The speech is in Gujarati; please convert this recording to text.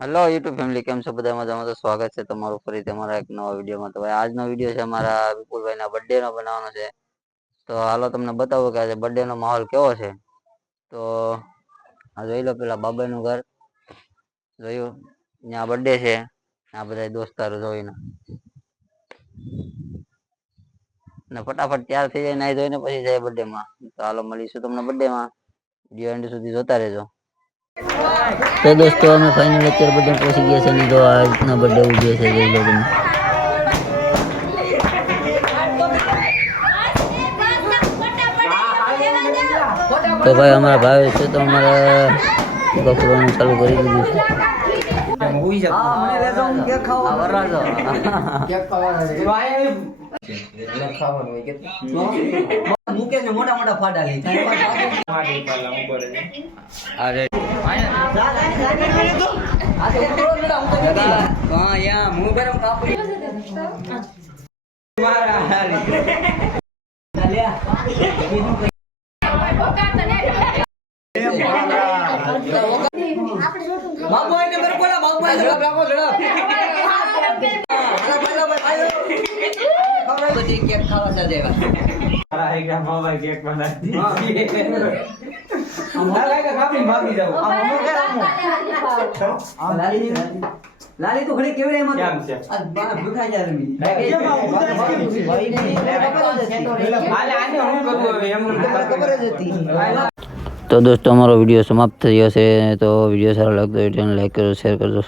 હેલો યુટ્યુબ ફેમિલી, કેમ છો બધા? મજામાં? તો સ્વાગત છે તમારું ફરી તમારા એક નવા વિડીયોમાં. તો ભાઈ આજનો વિડીયો છે અમારા વિપુલભાઈ ના બર્થડે નો બનાવવાનો છે. તો હાલો તમને બતાવું કે આજે બર્થડે નો માહોલ કેવો છે. તો આ જોઈ લો, પેલા બાબાઈ નું ઘર જોયું, ત્યાં બર્થડે છે. આ બધા દોસ્તારો જોઈને ને ફટાફટ તૈયાર થઈ જાય, નાઈ ધોઈને પછી જાય બર્થડે માં. તો હાલો મળીશું તમને બર્થડે માં, વિડીયો એન્ડ સુધી જોતા રહેજો. તો દોસ્તો અમે ફાઇનલ અત્યારે બર્થડે પહોંચી ગયા છે ને જો આ રીતના બર્થડે ઉજવે છે, જોઈ લો તમે. તો ભાઈ અમારા ભાઈ છે તો અમારે બકરોનું ચાલુ કરી દીધું છે. મુકેશ ને મોટા મોટા ફાડા લી बाबू ने मेरे बोला बाबू ने बच्चे केक खावा सा देगा अरे है क्या बाबा केक बना दी हम लगा काफी भागी जाओ हम लाली तो खड़ी केवड़े मत क्या है आज बाहर भूखा जा रही भाई ने हाल आने हम करू હવે એમ ખબર જ હતી. તો દોસ્તો અમારો વિડીયો સમાપ્ત થયો છે. તો વિડીયો સારો લાગતો હોય તો લાઈક કરો, શેર કરજો.